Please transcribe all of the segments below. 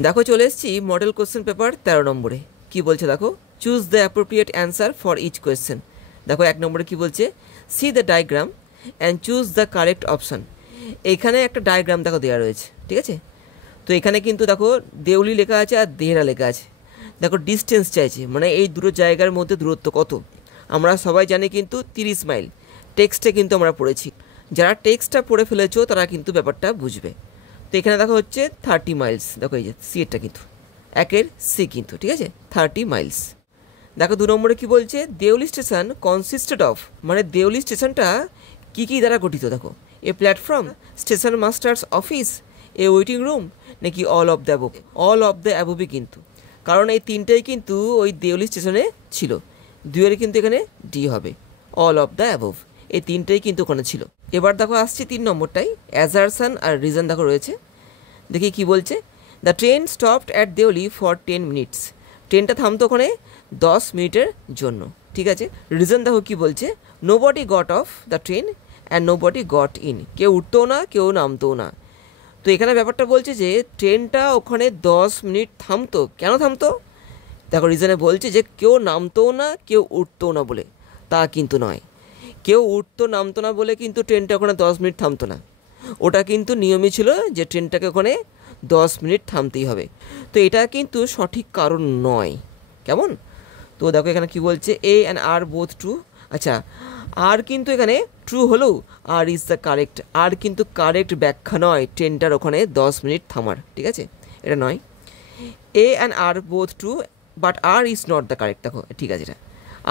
দেখো চলে এসেছি মডেল কোশ্চেন পেপার 13 নম্বরে। কি বলছে দেখো, choose the appropriate answer for each question. দেখো 1 নম্বরে কি বলছে, see the diagram and choose the correct option. এইখানে একটা ডায়াগ্রাম দেখো দেওয়া রয়েছে, ঠিক আছে। তো এখানে কিন্তু দেখো দেউলি লেখা আছে আর দেহরা লেখা আছে। দেখো ডিস্টেন্স চাইছে, মানে এই দুটো জায়গার মধ্যে দূরত্ব কত। আমরা সবাই জানি কিন্তু 30 মাইল, টেক্সটে কিন্তু আমরা পড়েছি। যারা টেক্সটটা পড়ে ফেলেছো তারা কিন্তু ব্যাপারটা বুঝবে। তো এখানে দেখো হচ্ছে 30 মাইলস, দেখো এই যে সি এরটা কিন্তু একের সি কিন্তু, ঠিক আছে, 30 মাইলস। দেখো 2 নম্বরে কি বলছে, দেউলি স্টেশন কনসিস্টেড অফ, মানে দেউলি স্টেশনটা কী কী দ্বারা গঠিত। দেখো a platform, station master's office, a waiting room, নাকি all of the above. All of the অ্যাবভই কিন্তু, কারণ এই তিনটেই কিন্তু ওই দেউলি স্টেশনে ছিল। দুয়ের কিন্তু এখানে ডি হবে, অল অফ দ্য অ্যাবভ, এই তিনটেই কিন্তু ওখানে ছিল। এবার দেখো আসছি 3 নম্বরটাই, অ্যাজারশন আর রিজন দেখো রয়েছে। দেখি কি বলছে, the train stopped at Deoli for 10 minutes. ট্রেনটা থামতো ওখানে 10 মিনিটের জন্য, ঠিক আছে। রিজন দেখো কি বলছে, nobody got off the train and nobody got in. কেউ উঠতেও না, কেউ নামতেও না। তো এখানে ব্যাপারটা বলছে যে ট্রেনটা ওখানে 10 মিনিট থামতো। কেন থামতো? দেখো রিজনে বলছে যে কেউ নামতেও না, কেউ উঠতেও না বলে। তা কিন্তু নয়, কেউ উঠতো নামতো না বলে কিন্তু ট্রেনটা ওখানে 10 মিনিট থামতো না। ওটা কিন্তু নিয়মই ছিল যে ট্রেনটাকে ওখানে 10 মিনিট থামতেই হবে। তো এটা কিন্তু সঠিক কারণ নয়, কেমন। তো দেখো এখানে কি বলছে, এ অ্যান্ড আর বোথ ট্রু। আচ্ছা, আর কিন্তু এখানে ট্রু হলেও আর ইজ দ্য কারেক্ট, আর কিন্তু কারেক্ট ব্যাখ্যা নয় ট্রেনটার ওখানে 10 মিনিট থামার, ঠিক আছে, এটা নয়। A and R both true but R is not the correct. দেখো ঠিক আছে, এটা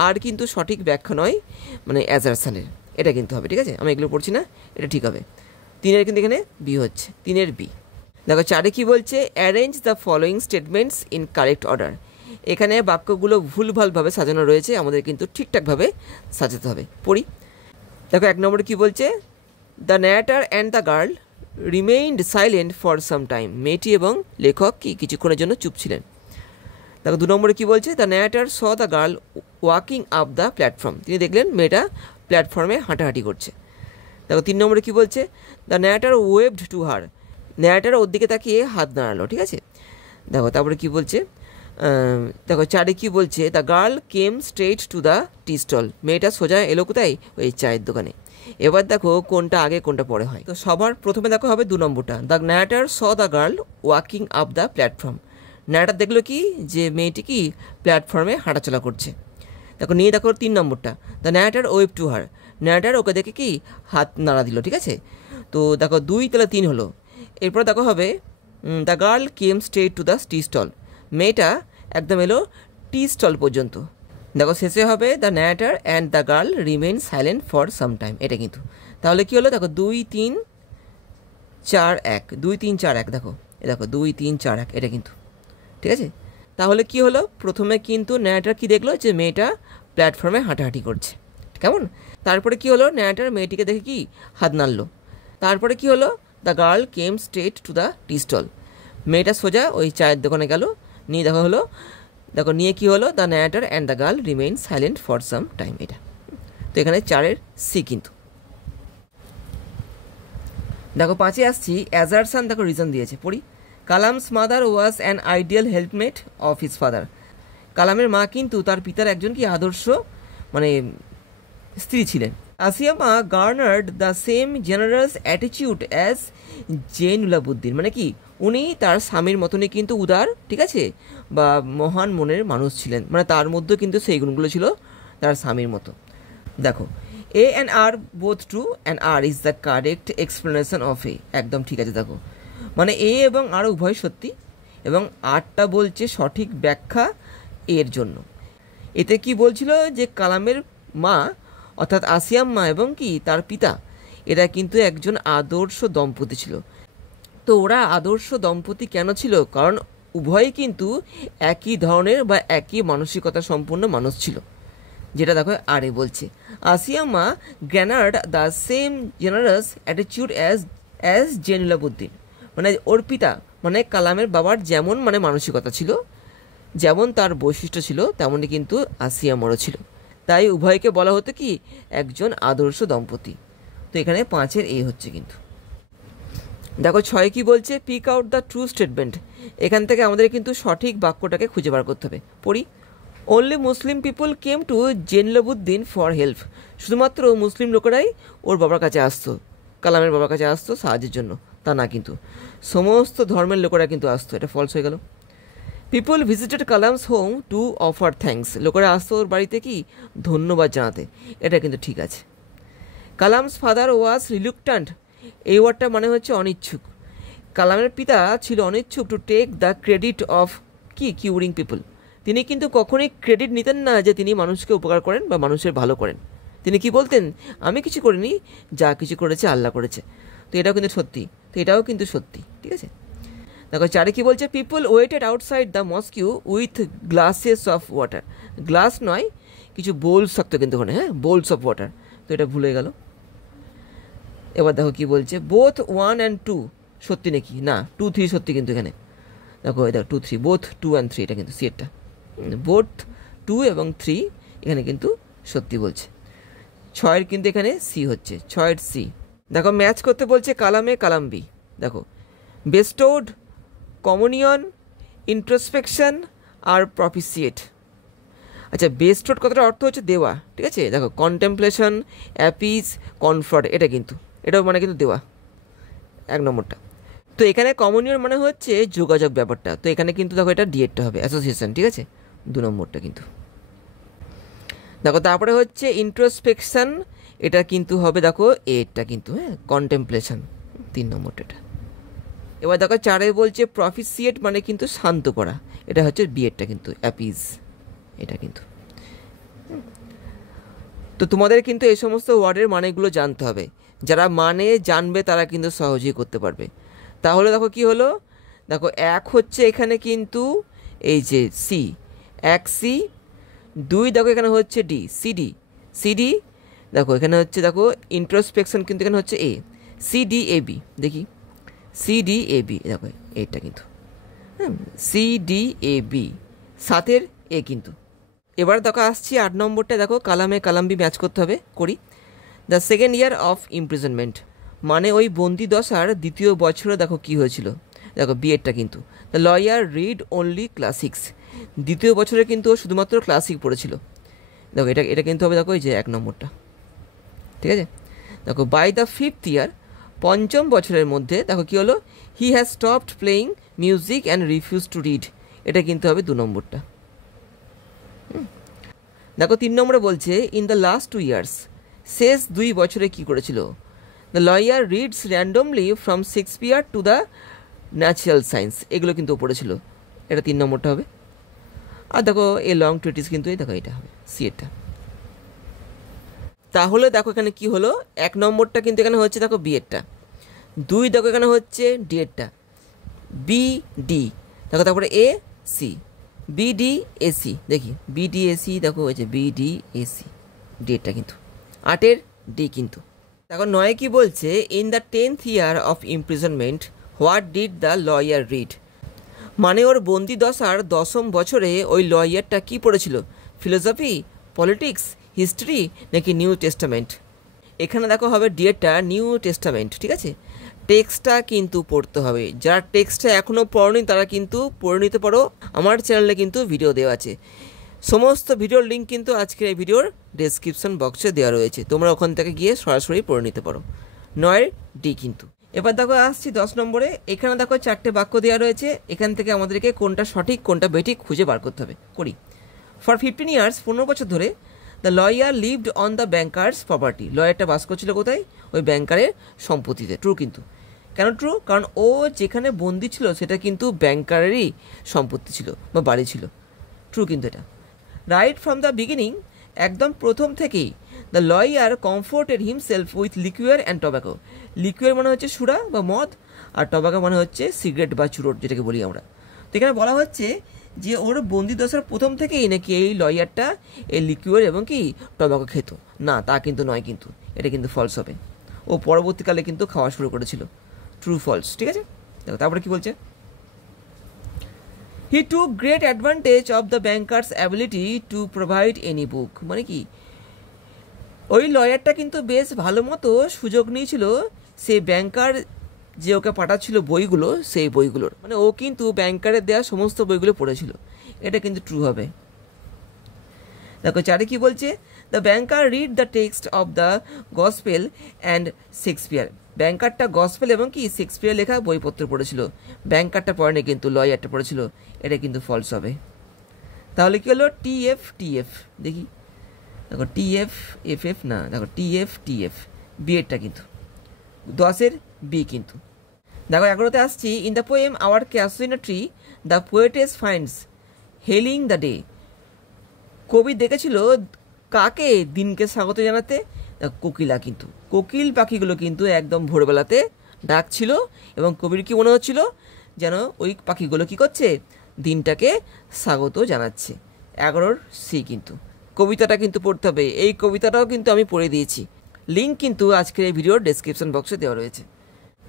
আর কিন্তু সঠিক ব্যাখ্যা নয়, মানে অ্যাজারশনের, এটা কিন্তু হবে, ঠিক আছে। আমি এগুলো পড়ছি না, এটা ঠিক হবে। 3-এর কিন্তু এখানে বি হচ্ছে, 3-এর বি। দেখো 4-এ কি বলছে, arrange the following statements in correct order. এখানে বাক্যগুলো ভুলভালভাবে সাজানো রয়েছে, আমাদের কিন্তু ঠিকঠাকভাবে সাজাতে হবে। পড়ি। দেখো 1 নম্বরে কি বলছে, the narrator and the girl remained silent for some time. মেয়েটি এবং লেখক কি কিছুক্ষণের জন্য চুপ ছিলেন। দেখো 2 নম্বরে কি বলছে, the narrator saw the girl walking up the platform. তিনি দেখলেন মেয়েটা প্ল্যাটফর্মে হাঁটাহাঁটি করছে। দেখো 3 নম্বরে কি বলছে, the narrator waved to her. Narrator ওর দিকে তাকিয়ে হাত নাড়ালো, ঠিক আছে। দেখো তারপরে কি বলছে, দেখো 4-এ কি বলছে, the girl came straight to the tea stall. মেয়েটা সোজা এলো কোথায়, ওই চায়ের দোকানে। এবার দেখো কোনটা আগে কোনটা পরে হয়। তো সবার প্রথমে দেখো হবে 2 নম্বরটা, the narrator saw the girl walking up the platform. Narrator দেখলো কি যে মেয়েটি কি প্ল্যাটফর্মে হাঁটাচলা করছে। দেখো নিয়ে দেখো 3 নম্বরটা, the narrator wave to her. Narrator ওকে দেখে কি হাত নাড়া দিল, ঠিক আছে। তো দেখো 2 তাহলে 3 হলো। এরপর দেখো হবে, the girl came straight to the tea stall. মেয়েটা একদম এলো টি স্টল পর্যন্ত। দেখো শেষে হবে, the narrator and the girl remain silent for some time. এটা কিন্তু তাহলে কি হলো, দেখো 2 3 4 1, 2 3 4 1। দেখো এ দেখো 2 3 4 1, এটা কিন্তু ঠিক আছে। তাহলে কি হলো, প্রথমে কিন্তু ন্যারেটর কি দেখলো যে মেয়েটা প্ল্যাটফর্মে হাঁটাহাঁটি করছে, কেমন। তারপরে কি হলো, ন্যারেটর মেয়েটিকে দেখে কি হাত নাড়লো। তারপরে কি হলো, the girl came straight to the tea stall. মেয়েটা সোজা ওই চায়ের দোকানে গেল, নিয়ে দেখা হলো, দেখো নিয়ে কি হলো, the narrator and the girl remain silent for some time. এটা তো এখানে 4-এর সি কিন্তু। দেখো 5-এ আসছি, অ্যাজারশন। দেখো রিজন দিয়েছে, পড়ি। Kalam's mother was an ideal helpmate of his father. কালামের মা কিন্তু তার পিতার একজন কি আদর্শ মানে স্ত্রী ছিলেন। Ashiamma garnered the same generous attitude as Jainulabdeen, মানে কি উনি তার স্বামীর মতনই কিন্তু উদার, ঠিক আছে, বা মহান মনের মানুষ ছিলেন, মানে তার মধ্যে কিন্তু সেই গুণগুলো ছিল তার স্বামীর মতো। দেখো A and R both true and R is the correct explanation of A. একদম ঠিক আছে। দেখো মানে এ এবং আর উভয় সত্যি, এবং আরটা বলছে সঠিক ব্যাখ্যা এর জন্য। এতে কি বলছিল যে কালামের মা অর্থাৎ আসিয়াম মা এবং কি তার পিতা এরা কিন্তু একজন আদর্শ দম্পতি ছিল। তো ওরা আদর্শ দম্পতি কেন ছিল, কারণ উভয়ই কিন্তু একই ধরনের বা একই মানসিকতা সম্পন্ন মানুষ ছিল, যেটা দেখো আরে বলছে। Ashiamma garnered the same generous attitude as Jainulabdeen, মানে ওর পিতা মানে কালামের বাবার যেমন মানে মানসিকতা ছিল, যেমন তার বৈশিষ্ট্য ছিল, তেমনই কিন্তু আসিয়া মরও ছিল। তাই উভয়কে বলা হতো কি একজন আদর্শ দম্পতি। তো এখানে 5-এর এ হচ্ছে কিন্তু। দেখো 6 কি বলছে, pick out the true statement. এখান থেকে আমাদের কিন্তু সঠিক বাক্যটাকে খুঁজে বার করতে হবে। পড়ি, only Muslim people came to Jainulabdeen for help. শুধুমাত্র মুসলিম লোকেরাই ওর বাবার কাছে আসতো, কালামের বাবার কাছে আসতো সাহায্যের জন্য, তা না কিন্তু সমস্ত ধর্মের লোকেরা কিন্তু আসতো। এটা ফলস হয়ে গেল। People visited Kalam's home to offer thanks. লোকেরা আসতো ওর বাড়িতে কি ধন্যবাদ জানাতে, এটা কিন্তু ঠিক আছে। কালামস ফাদার ওয়াজ রিলুক্ট্যান্ট, এই ওয়ার্ডটা মানে হচ্ছে অনিচ্ছুক। কালামের পিতা ছিল অনিচ্ছুক to take the credit of কি কিউরিং পিপল। তিনি কিন্তু কখনোই ক্রেডিট নিতেন না যে তিনি মানুষকে উপকার করেন বা মানুষের ভালো করেন। তিনি কি বলতেন, আমি কিছু করিনি, যা কিছু করেছে আল্লাহ করেছে। তো এটাও কিন্তু সত্যি, তো এটাও কিন্তু সত্যি, ঠিক আছে। দেখো 4 কি বলছে, people waited outside the mosque with glasses of water. Glass নয়, কিছু বোলস থাকতো কিন্তু ওখানে, হ্যাঁ, বোলস অফ ওয়াটার। তো এটা ভুলে গেল। এবার দেখো কি বলছে, বোথ 1 and 2 সত্যি নাকি, না 2, 3 সত্যি কিন্তু এখানে। দেখো দেখো 2, 3, বোথ 2 and 3, এটা কিন্তু সিএরটা, বোথ 2 এবং 3 এখানে কিন্তু সত্যি বলছে। 6 কিন্তু এখানে সি হচ্ছে, 6 সি। দেখো ম্যাচ করতে বলছে কালামে কালাম বি। দেখো বেস্টোড, কমিউনিয়ন, ইন্ট্রোস্পেকশন আর প্রপিসিয়েট। আচ্ছা, বেস্টোড কথাটার অর্থ হচ্ছে দেওয়া, ঠিক আছে। দেখো কন্টেম্পলেশন, অ্যাপিস, কনফার্ট, এটা কিন্তু এটাও মানে কিন্তু দেওয়া, 1 নম্বরটা। তো এখানে কমিউনিয়ন মানে হচ্ছে যোগাযোগ ব্যাপারটা, তো এখানে কিন্তু দেখো এটা ডিএডটা হবে, অ্যাসোসিয়েশন, ঠিক আছে, 2 নম্বরটা কিন্তু। দেখো তারপরে হচ্ছে ইন্ট্রোস্পেকশন, এটা কিন্তু হবে দেখো এটা কিন্তু, হ্যাঁ, কন্টেম্পলেশন, 3 নম্বরটা এটা। এবার দেখো 4 বলছে প্রফিসিয়েট মানে কিন্তু শান্ত করা, এটা হচ্ছে বিএডটা কিন্তু, অ্যাপিজ, এটা কিন্তু। তো তোমাদের কিন্তু এই সমস্ত ওয়ার্ডের মানেগুলো জানতে হবে। যারা মানে জানবে তারা কিন্তু সহজেই করতে পারবে। তাহলে দেখো কি হলো, দেখো 1 হচ্ছে এখানে কিন্তু এই যে সি, 1 সি, 2 দেখো এখানে হচ্ছে ডি, সিডি, সিডি দেখো এখানে হচ্ছে, দেখো ইন্ট্রোস্পেকশন কিন্তু এখানে হচ্ছে এ, সিডিএবি, দেখি সিডিএবি, দেখো এটা কিন্তু, হ্যাঁ, সিডিএবি 7 এ কিন্তু। এবার দেখো আসছি 8 নম্বরটা, দেখো কালামে কালাম্বি ম্যাচ করতে হবে, করি। The second year of imprisonment মানে ওই বন্দি দশার 2য় বছরে দেখো কি হয়েছিল, দেখো বিএডটা কিন্তু। The lawyer read only classics, 2য় বছরে কিন্তু ও শুধুমাত্র ক্লাসিক পড়েছিল। দেখো এটা এটা কিন্তু হবে, দেখো এই যে 1 নম্বরটা, ঠিক আছে। দেখো বাই দ্য 5th ইয়ার, 5ম বছরের মধ্যে দেখো কি হলো, he has stopped playing music and refuse to read, এটা কিন্তু হবে 2 নম্বরটা। দেখো 3 নম্বরে বলছে ইন দ্য লাস্ট 2 ইয়ার্স, শেষ 2 বছরে কি করেছিল। The lawyer reads randomly from Shakespeare to the natural science, এগুলো কিন্তু পড়েছিল, এটা 3 নম্বরটা হবে। আর দেখো এই লং ট্রিটিস কিন্তু এই দেখো এটা হবে সি এটা। তাহলে দেখো এখানে কি হলো, 1 নম্বরটা কিন্তু এখানে হচ্ছে দেখো বিএডটা, 2 দেখো এখানে হচ্ছে ডিএডটা, বি ডি দেখো, তারপরে এ সি, বিডি এসি, দেখি বিডি এসি, দেখো ওই যে বিডি এসি, ডিএডটা কিন্তু 8 ডি কিন্তু। দেখো 9 কি বলছে, in the 10th year of imprisonment what did the lawyer read মানে ওর বন্দি দশার 10ম বছরে ওই লয়ারটা কি পড়েছিল, ফিলোসফি, পলিটিক্স, হিস্ট্রি নাকি নিউ টেস্টামেন্ট। এখানে দেখো হবে ডিএডটা নিউ টেস্টামেন্ট, ঠিক আছে। টেক্সটটা কিন্তু পড়তে হবে, যারা টেক্সটটা এখনও পড়নি তারা কিন্তু পড়ে নিতে পারো, আমার চ্যানেলে কিন্তু ভিডিও দেওয়া আছে, সমস্ত ভিডিওর লিঙ্ক কিন্তু আজকের এই ভিডিওর ডেসক্রিপশন বক্সে দেওয়া রয়েছে, তোমরা ওখান থেকে গিয়ে সরাসরি পড়ে নিতে পারো। 9 ডি কিন্তু। এবার দেখো আসছি 10 নম্বরে, এখানে দেখো 4টে বাক্য দেওয়া রয়েছে, এখান থেকে আমাদেরকে কোনটা সঠিক কোনটা বেঠিক খুঁজে বার করতে হবে, করি। ফর 15 ইয়ার্স 15 বছর ধরে the lawyer lived on the banker's property, লয়ারটা বাস করছিল কোথায়, ওই ব্যাংকারের সম্পত্তিতে। ট্রু কিন্তু, কেন ট্রু, কারণ ও যেখানে বন্দি ছিল সেটা কিন্তু ব্যাংকারেরই সম্পত্তি ছিল বা বাড়ি ছিল, ট্রু কিন্তু এটা। রাইট ফ্রম দ্য বিগিনিং, একদম প্রথম থেকেই the lawyer comforted himself with liquor and tobacco, liquor মানে হচ্ছে সুরা বা মদ, আর টব্যাকো মানে হচ্ছে সিগারেট বা চুরোট যেটাকে বলি আমরা। তো এখানে বলা হচ্ছে যে ওর বন্দি দশার প্রথম থেকেই নাকি এই লয়ারটা এই লিকুয়ার এবং কি টব্যাকো খেত, না তা কিন্তু নয় কিন্তু, এটা কিন্তু ফলস হবে, ও পরবর্তীকালে কিন্তু খাওয়া শুরু করেছিল, ট্রু ফলস, ঠিক আছে। দেখো তারপরে কি বলছে, he took great advantage of the banker's ability to provide any book মানে কি, ওই লয়ারটা কিন্তু বেশ ভালো মতো সুযোগ নিয়েছিল সেই ব্যাংকার যে ওকে পাঠাচ্ছিল বইগুলো, সেই বইগুলোর, মানে ও কিন্তু ব্যাংকারের দেওয়া সমস্ত বইগুলো পড়েছিল। এটা কিন্তু ট্রু হবে। দেখো 4 কি বলছে, the banker read the text of the gospel and Shakespeare. ব্যাংকারটা গসপেল এবং কি শেক্সপিয়ার লেখা বইপত্র পড়েছিল, ব্যাংকারটা পড়েনি, কিন্তু লয়ারটা পড়েছিল। এটা কিন্তু ফলস হবে। তাহলে কি হলো, টিএফ দেখি, দেখো টিএফ না, দেখো টিএফ বিয়েরটা কিন্তু 10-এর বি কিন্তু। দেখো 11তে আসছি, in the poem our casuarina tree the poetess finds hailing the day. কবি দেখেছিল কাকে দিনকে স্বাগত জানাতে, কোকিলা কিন্তু। কোকিল পাখিগুলো কিন্তু একদম ভোরবেলাতে ডাকছিল এবং কবির কি মনে হচ্ছিল যেন ওই পাখিগুলো কি করছে, দিনটাকে স্বাগত জানাচ্ছে। 11-র সি কিন্তু। কবিতাটা কিন্তু পড়তে হবে, এই কবিতাটাও কিন্তু আমি পড়ে দিয়েছি, লিঙ্ক কিন্তু আজকের এই ভিডিওর ডেসক্রিপশন বক্সে দেওয়া রয়েছে।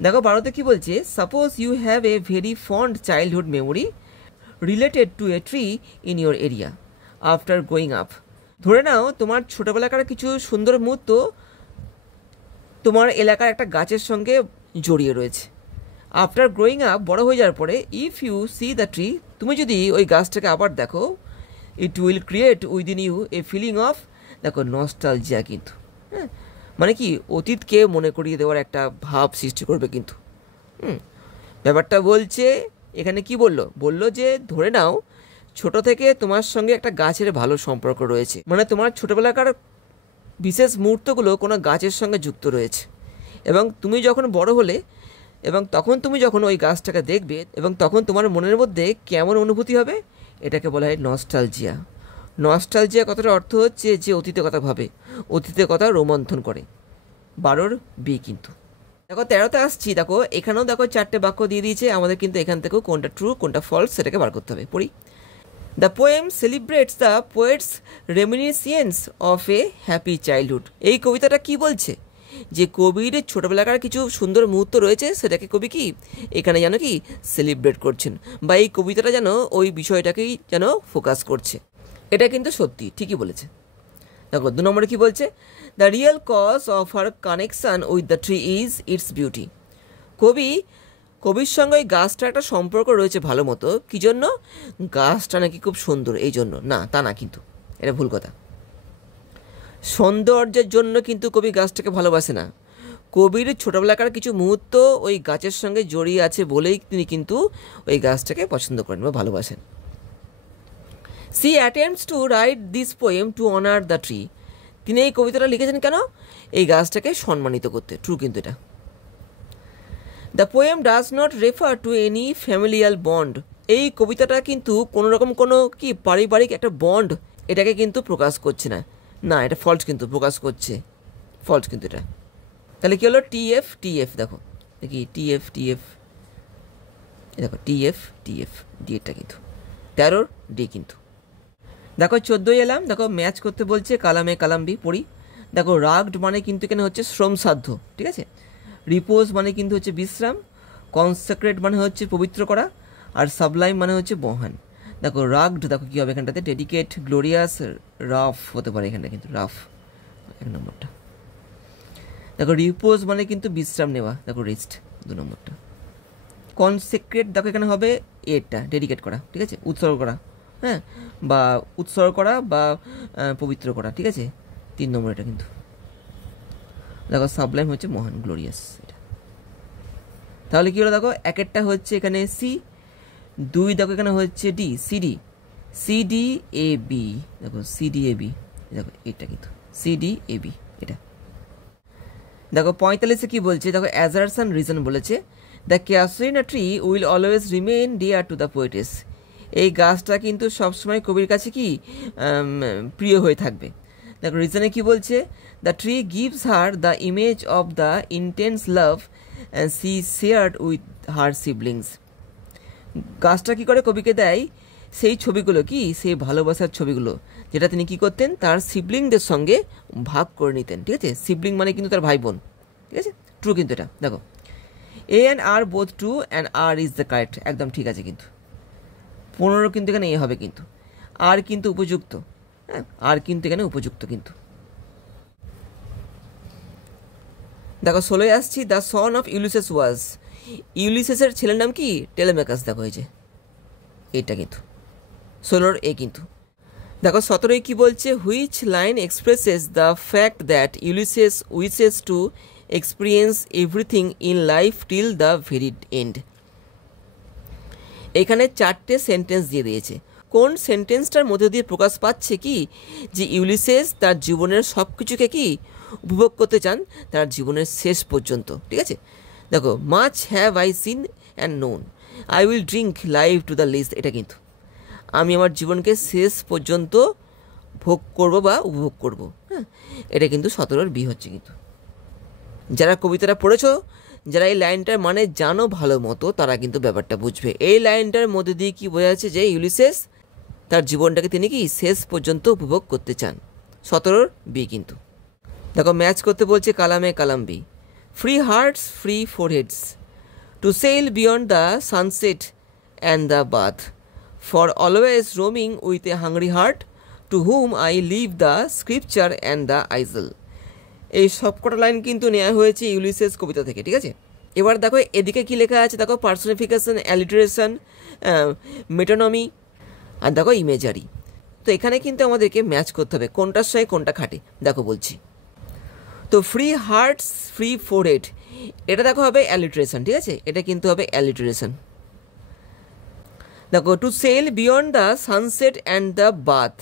দেখো 12তে কি বলছে, suppose you have a very fond childhood memory related to a tree in your area after growing up. ধরে নাও তোমার ছোটোবেলাকার কিছু সুন্দর মুহূর্ত তোমার এলাকার একটা গাছের সঙ্গে জড়িয়ে রয়েছে। আফটার গ্রোয়িং আপ, বড় হয়ে যাওয়ার পরে, if you see the tree, তুমি যদি ওই গাছটাকে আবার দেখো, it will create within you a feeling of, দেখো নস্টালজিয়া কিন্তু, হ্যাঁ, মানে কি অতীতকে মনে করিয়ে দেওয়ার একটা ভাব সৃষ্টি করবে কিন্তু। ব্যাপারটা বলছে এখানে কি বললো যে ধরে নাও ছোট থেকে তোমার সঙ্গে একটা গাছের ভালো সম্পর্ক রয়েছে, মানে তোমার ছোটোবেলাকার বিশেষ মুহূর্তগুলো কোনো গাছের সঙ্গে যুক্ত রয়েছে, এবং তুমি যখন বড় হলে এবং তখন তুমি যখন ওই গাছটাকে দেখবে এবং তখন তোমার মনের মধ্যে কেমন অনুভূতি হবে, এটাকে বলা হয় নস্টালজিয়া। নস্টালজিয়া কথাটা অর্থ হচ্ছে যে অতীতের কথা ভাবে, অতীতের কথা রোমন্থন করে। 12-র বি কিন্তু। দেখো 13তে আসছি, দেখো এখানেও দেখো 4টে বাক্য দিয়ে দিয়েছে আমাদের, কিন্তু এখান থেকেও কোনটা ট্রু কোনটা ফলস সেটাকে বার করতে হবে। পড়ি, the poem celebrates the poet's reminiscence of a happy childhood. এই কবিতাটা কি বলছে, যে কবির ছোটোবেলাকার কিছু সুন্দর মুহূর্ত রয়েছে, সেটাকে কবি কি এখানে যেন কি সেলিব্রেট করছেন, বা এই কবিতাটা যেন ওই বিষয়টাকেই যেন ফোকাস করছে। এটা কিন্তু সত্যি, ঠিকই বলেছে। দেখো 2 নম্বরে কি বলছে, the real cause of her connection with the tree is its beauty. কবির সঙ্গে ওই গাছটার একটা সম্পর্ক রয়েছে ভালো মতো, কী জন্য, গাছটা নাকি খুব সুন্দর এই জন্য, না তা না কিন্তু, এটা ভুল কথা। সৌন্দর্যের জন্য কিন্তু কবি গাছটাকে ভালোবাসে না, কবির ছোটোবেলাকার কিছু মুহূর্ত ওই গাছের সঙ্গে জড়িয়ে আছে বলেই তিনি কিন্তু ওই গাছটাকে পছন্দ করেন বা ভালোবাসেন। She attempts to write this poem to honour the tree. তিনি এই কবিতাটা লিখেছেন কেন, এই গাছটাকে সম্মানিত করতে। ট্রু কিন্তু এটা। The poem does not refer to any familial bond. এই কবিতাটা কিন্তু কোনো রকম কোনো কি পারিবারিক একটা বন্ড এটাকে কিন্তু প্রকাশ করছে না, না এটা ফলস কিন্তু প্রকাশ করছে, ফলস কিন্তু এটা। তাহলে কী হলো, টিএফ দেখো দেখি টিএফ দেখো টিএফ ডিএটা কিন্তু। 13-র ডি কিন্তু। দেখো 14 এলাম, দেখো ম্যাচ করতে বলছে কালামে কালামবি। পড়ি, দেখো রাগড মানে কিন্তু এখানে হচ্ছে শ্রমসাধ্য, ঠিক আছে। রিপোজ মানে কিন্তু হচ্ছে বিশ্রাম, কনসেক্রেট মানে হচ্ছে পবিত্র করা, আর সাবলাইম মানে হচ্ছে মহান। দেখো রাগড, দেখো কী হবে এখানটাতে, ডেডিকেট, গ্লোরিয়াস, রাফ হতে পারে এখানটা কিন্তু, রাফ 1 নম্বরটা। দেখো রিপোজ মানে কিন্তু বিশ্রাম নেওয়া, দেখো রেস্ট 2 নম্বরটা। কনসেক্রেট দেখো এখানে হবে এটা, ডেডিকেট করা, ঠিক আছে, উৎসর্গ করা, হ্যাঁ, বা উৎসর্গ করা বা পবিত্র করা, ঠিক আছে, 3 নম্বর এটা কিন্তু। দেখো সাবলাইম হচ্ছে মহান, গ্লোরিয়াস এটা। তাহলে কী হলো, দেখো 1-টা হচ্ছে এখানে সি, 2 দেখো এখানে হচ্ছে ডি, সিডি এ বি, দেখো সিডি এ বি, দেখো এটা কিন্তু সিডি এ বি এটা। দেখো 45-এ কী বলছে, দেখো অ্যাজারশন রিজন বলেছে, the casuarina tree will always remain dear to the poetess. এই গাছটা কিন্তু সবসময় কবির কাছে কি প্রিয় হয়ে থাকবে। দেখো রিজনে কি বলছে, the tree gives her the image of the intense love she shared with her siblings. গাছটা কী করে কবিকে দেয় সেই ছবিগুলো, কি সেই ভালোবাসার ছবিগুলো, যেটা তিনি কি করতেন তার সিবলিংদের সঙ্গে ভাগ করে নিতেন, ঠিক আছে। সিবলিং মানে কিন্তু তার ভাই বোন, ঠিক আছে। ট্রু কিন্তু এটা। দেখো A and R both true and R is the correct, একদম ঠিক আছে কিন্তু। 15 কিন্তু এখানে এ হবে কিন্তু, আর কিন্তু উপযুক্ত, হ্যাঁ, আর কিন্তু এখানে উপযুক্ত কিন্তু। দেখো 16-এ আসছি, দ্য সন অফ ইউলিসেস ওয়াজ, ইউলিসেসের ছেলের নাম কি? টেলেমেকাস। দেখো এই যে এটা কিন্তু 16 এ কিন্তু। দেখো 17 কি বলছে, which line expresses the fact that Ulysses wishes to experience everything in life till the very end. এখানে 4টে সেন্টেন্স দিয়ে দিয়েছে। কোন সেন্টেন্সটার মধ্যে দিয়ে প্রকাশ পাচ্ছে কি যে ইউলিসেস তার জীবনের সব কিছুকে কি উপভোগ করতে চান তার জীবনের শেষ পর্যন্ত। ঠিক আছে, দেখো much have I seen and known, I will drink life to the list. এটা কিন্তু আমি আমার জীবনকে শেষ পর্যন্ত ভোগ করব বা উপভোগ করব। হ্যাঁ, এটা কিন্তু 17 বি হচ্ছে কিন্তু। যারা কবিতাটা পড়েছো, যারা এই লাইনটার মানে জানো ভালো মতো, তারা কিন্তু ব্যাপারটা বুঝবে। এই লাইনটার মধ্যে দিয়ে কি বোঝা যাচ্ছে যে ইউলিসেস তার জীবনটাকে তিনি কি শেষ পর্যন্ত উপভোগ করতে চান। 17 বি কিন্তু। দেখো ম্যাচ করতে বলছে কালামে Kalam B. Free hearts free foreheads to sail beyond the sunset and the bath for always roaming with a hungry heart to whom I leave the scripture and the isle. এই সবকটা line কিন্তু নেওয়া হয়েছে Ulysses কবিতা থেকে। ঠিক আছে, এবার দেখো এদিকে কি লেখা আছে, দেখো পার্সোনিফিকেশন, অ্যালিটারেশন, মেটোনমি, আর দেখো ইমেজারি। তো এখানে কিন্তু আমাদেরকে ম্যাচ করতে হবে কোনটার সঙ্গে কোনটা খাটে। দেখো বলছি, তো ফ্রি হার্টস ফ্রি ফোরহেড, এটা দেখো হবে অ্যালিটারেশন। ঠিক আছে, এটা কিন্তু হবে অ্যালিটারেশন। দেখো to sail beyond the sunset and the bath,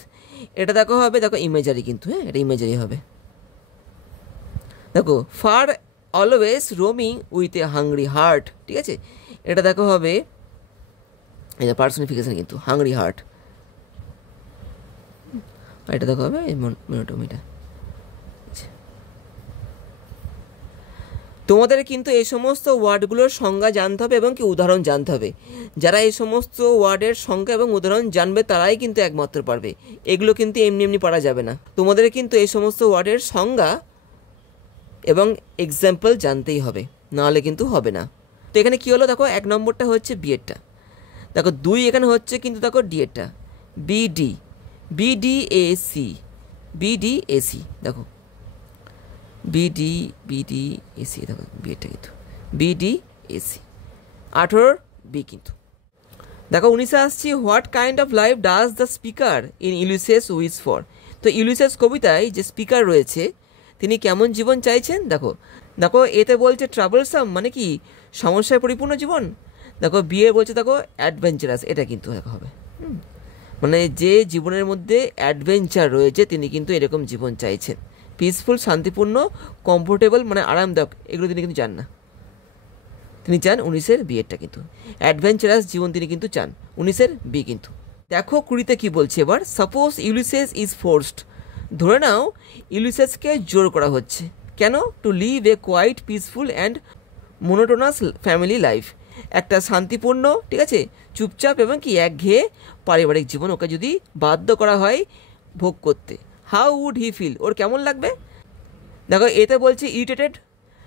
এটা দেখো হবে দেখো ইমেজারি কিন্তু। হ্যাঁ, এটা ইমেজারি হবে। দেখো for always roaming with a hungry heart, ঠিক আছে, এটা দেখো হবে এটা পার্সোনিফিকেশন কিন্তু, হাংরি হার্ট। এটা দেখো হবে মেনোটমিটা। তোমাদের কিন্তু এই সমস্ত ওয়ার্ডগুলোর সংজ্ঞা জানতে হবে এবং কি উদাহরণ জানতে হবে। যারা এই সমস্ত ওয়ার্ডের সংজ্ঞা এবং উদাহরণ জানবে তারাই কিন্তু একমাত্র পারবে। এগুলো কিন্তু এমনি এমনি পারা যাবে না। তোমাদের কিন্তু এই সমস্ত ওয়ার্ডের সংজ্ঞা এবং এক্সাম্পল জানতেই হবে, নাহলে কিন্তু হবে না। তো এখানে কী হলো দেখো, 1 নম্বরটা হচ্ছে বিএডটা, দেখো 2 এখানে হচ্ছে কিন্তু দেখো ডিএডটা, বিডি বিডিএসি বিডিএসি, দেখো বিডিএসি, দেখো বিএডটা কিন্তু বিডিএসি। 18 বি কিন্তু। দেখো 19 আসছি, what kind of life does the speaker in Ulysses wish for. তো ইউলিসেস কবিতায় যে স্পিকার রয়েছে তিনি কেমন জীবন চাইছেন। দেখো দেখো এতে বলছে ট্রাভেলসাম, মানে কি সমস্যায় পরিপূর্ণ জীবন। দেখো বিয়ে বলছে দেখো অ্যাডভেঞ্চারাস, এটা কিন্তু দেখা হবে, মানে যে জীবনের মধ্যে অ্যাডভেঞ্চার রয়েছে তিনি কিন্তু এরকম জীবন চাইছেন। পিসফুল, শান্তিপূর্ণ, কমফোর্টেবল, মানে আরামদায়ক, এগুলো তিনি কিন্তু চান না। তিনি চান 19 বিয়েরটা কিন্তু, অ্যাডভেঞ্চারাস জীবন তিনি কিন্তু চান, 19 বি কিন্তু। দেখো 20 কি বলছে এবার, সাপোজ ইউলিসেস ইজ ফোর্সড, ধরে নাও ইউলিসেসকে জোর করা হচ্ছে, কেন? To live a quiet peaceful and monotonous family life, একটা শান্তিপূর্ণ, ঠিক আছে, চুপচাপ এবং কি একঘেয়ে পারিবারিক জীবন ওকে যদি বাধ্য করা হয় ভোগ করতে, হাউ উড হি ফিল, ওর কেমন লাগবে। দেখো এতে বলছে ইরিটেটেড,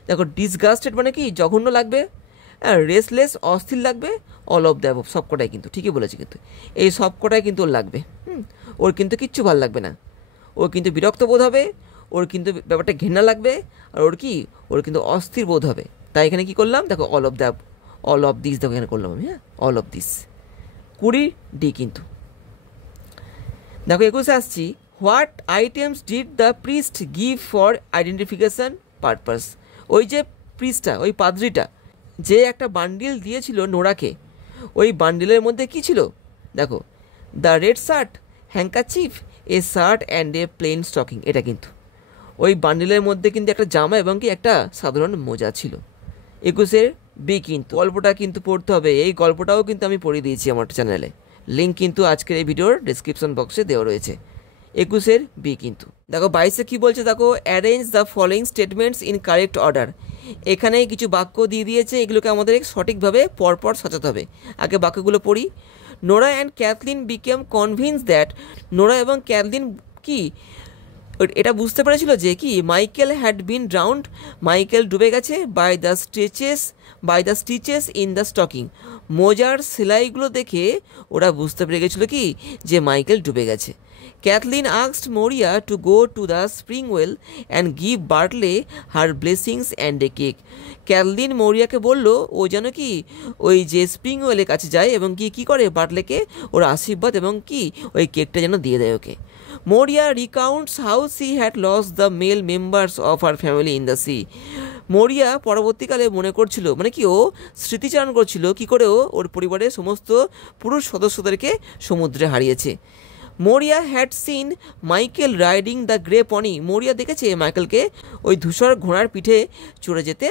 দেখো ডিসগাস্টেড মানে কি জঘন্য লাগবে, রেসলেস অস্থির লাগবে, অল অফ দ্য অ্যাবভ, সবকটাই কিন্তু ঠিকই বলেছে কিন্তু, এই সবকটাই কিন্তু ওর লাগবে। ওর কিন্তু কিচ্ছু ভালো লাগবে না, ওর কিন্তু বিরক্ত বোধ হবে, ওর কিন্তু ব্যাপারটা ঘৃণা লাগবে, আর ওর কিন্তু অস্থির বোধ হবে। তাই এখানে কি করলাম দেখো অল অফ দিস, দেখো এখানে করলাম আমি, হ্যাঁ অল অফ দিস। 20 ডি কিন্তু। দেখো 21 আসছি, what items did the priest give for identification purpose. ওই যে প্রিস্টটা, ওই পাদ্রিটা যে একটা বান্ডিল দিয়েছিল নোরাকে, ওই বান্ডিলের মধ্যে কি ছিল দেখো, the red shirt, handkerchief, a shirt and a plain stocking, এটা কিন্তু ওই বান্ডিলের মধ্যে কিন্তু একটা জামা এবং কি একটা সাধারণ মোজা ছিল। 21 বি কিন্তু। গল্পটা কিন্তু পড়তে হবে, এই গল্পটাও কিন্তু আমি পড়িয়ে দিয়েছি আমার চ্যানেলে, লিঙ্ক কিন্তু আজকের এই ভিডিওর ডিসক্রিপশন বক্সে দেওয়া রয়েছে। 21 বি কিন্তু। দেখো 22 কি বলছে, দেখো arrange the following statements in correct order. এখানে কিছু বাক্য দিয়ে দিয়েছে, এগুলোকে আমাদের সঠিকভাবে পরপর সাজাতে হবে। আগে বাক্যগুলো পড়ি। Nora and Cathleen became convince that, Nora এবং ক্যাথলিন কি এটা বুঝতে পেরেছিল যে কি Michael had been drowned, Michael ডুবে গেছে, by the stitches in the stocking, মোজার সেলাইগুলো দেখে ওরা বুঝতে পেরে গেছিলো কি যে মাইকেল ডুবে গেছে। Cathleen asked Maurya to go to the spring well and give Bartley her blessings and a cake. Cathleen মোরিয়াকে বলল ও যেন কি ওই যে স্প্রিং ওয়েলের কাছে যায় এবং কি করে বার্টলেকে ওর আশীর্বাদ এবং কি ওই কেকটা যেন দিয়ে দেয় ওকে। Maurya recounts how she had lost the male members of her family in the sea. Maurya পরবর্তীকালে মনে করছিল, মানে কি ও স্মৃতিচারণ করছিল কী করে ওর পরিবারের সমস্ত পুরুষ সদস্যদেরকে সমুদ্রে হারিয়েছে। Maurya had seen Michael riding the grey pony. Maurya দেখেছে মাইকেলকে ওই ধূসর ঘোড়ার পিঠে চড়ে যেতে,